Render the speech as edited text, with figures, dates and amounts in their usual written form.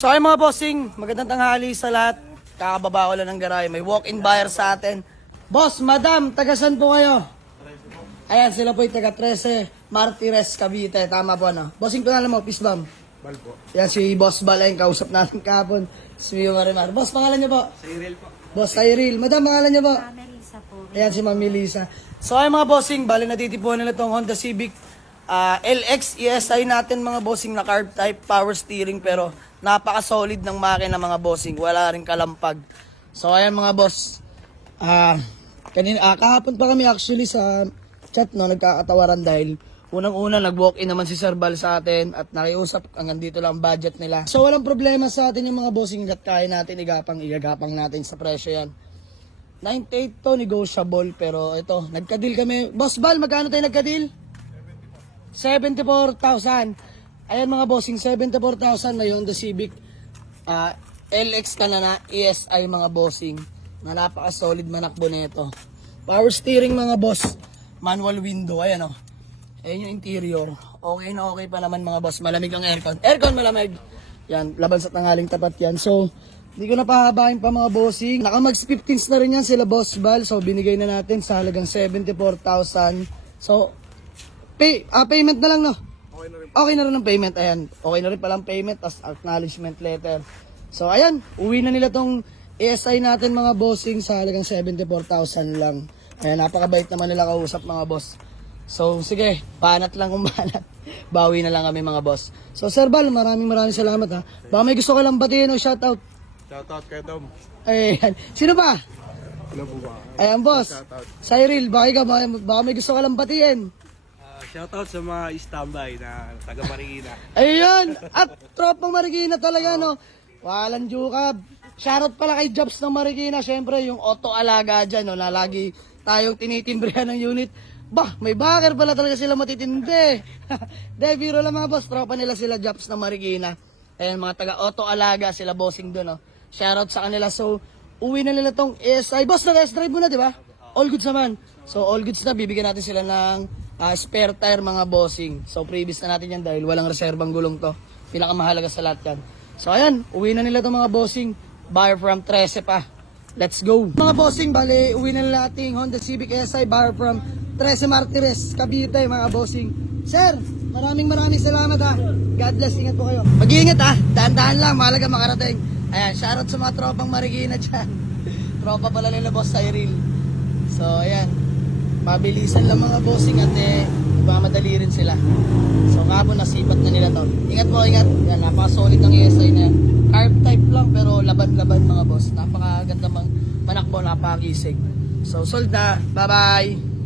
So ay mga bossing, magandang tanghali sa lahat. Kakababa ko lang ng garay. May walk-in buyer sa atin. Boss, madam, tagasan po kayo? Ayan, sila po yung taga 13 Martires, Cavite. Tama po ano? Bossing, pangalan mo, peace bomb. Bal po. Yan si Boss Bal, ayun, kausap natin kahapon. Si Mio Marimar. Boss, pangalan niyo po? Cyril po. Boss Cyril. Madam, pangalan niyo po? Melissa po. Ayan si Ma'am Melissa. So ay mga bossing, bali natitipuan nila itong Honda Civic LX ESI natin mga bossing na carb type power steering pero napaka-solid ng makina mga bossing. Wala rin kalampag. So ayan mga boss. Kahapon pa kami actually sa chat no, nagkakatawaran dahil unang-una nag-walk-in naman si Sir Bal sa atin at nakiusap hanggang dito lang budget nila. So walang problema sa atin yung mga bossing at kaya natin igagapang natin sa presyo yan. 98 to negotiable pero ito, nagka-deal kami. Boss Bal, magkano tayo nagka-deal? 74,000. Ayan mga bossing, 74,000 na yun, the Civic LX ka na ESI mga bossing. Na napaka-solid manakbo nito. Power steering mga boss. Manual window, ayan o. Ayan yung interior. Okay na okay pa naman mga boss. Malamig ang aircon. Aircon malamig. Yan, laban sa tanghaling tapat yan. So, hindi ko na pahabain pa mga bossing. Nakamags 15s na rin yan sila Boss Bal. So, binigay na natin sa halagang 74,000. So, payment na lang no? Okay na rin ang payment. Ayan, okay na rin palang payment as acknowledgement letter. So, ayan, uwi na nila tong ESI natin mga bossing sa halagang 74,000 lang. Ayan, napakabait naman nila kausap mga boss. So, sige, panat lang kung banat. Bawi na lang kami mga boss. So, Sir Bal, maraming salamat ha. Baka may gusto ka lang batiin o shoutout. Shoutout kay Dom. Ayan. Sino ba? Hello po ba? Ayan, boss. Cyril, baka may gusto ka lang batiin. Shoutout sa mga standby na taga Marikina. Ayan. At tropang Marikina talaga, no? Walang jukab. Shoutout pala kay Jobs ng Marikina. Siyempre, yung auto alaga dyan, no? Na lagi tayong tinitimbrehan ng unit. Bah, may backer pala talaga sila matitindi. De, biro lang mga boss. Tropa nila sila Jobs ng Marikina. Ayan, mga taga-auto alaga sila bossing doon, no? Shoutout sa kanila. So, uwi na nila tong ESI. Boss, nag-test drive mo na, di ba? All goods naman. So, all goods na. Bibigyan natin sila ng spare tire mga bossing. So, previous na natin yan dahil walang reserbang gulong to. Pinakamahalaga sa lahat yan. So, ayan. Uwi na nila tong mga bossing. Buyer from 13 pa. Let's go. Mga bossing, bali, uwi na nila ating Honda Civic ESI. Buyer from 13 Martires, Cavite, mga bossing. Sir, maraming salamat ha. God bless, ingat po kayo. Mag-iingat ha. Dahan-dahan lang, mahalaga makarating. Ayan, shoutout sa mga tropang Marikina dyan. Tropa pala nila Boss Cyril. So, ayan. Mabilisan lang mga bossing at nagmamadali rin sila. So, kapon nasipat na nila to. Ingat po, ingat. Yan, napaka-solid ng ESI na yan. Carb type lang pero laban-laban mga boss. Napakaganda manakbo, napakakisig. So, sold na. Bye-bye.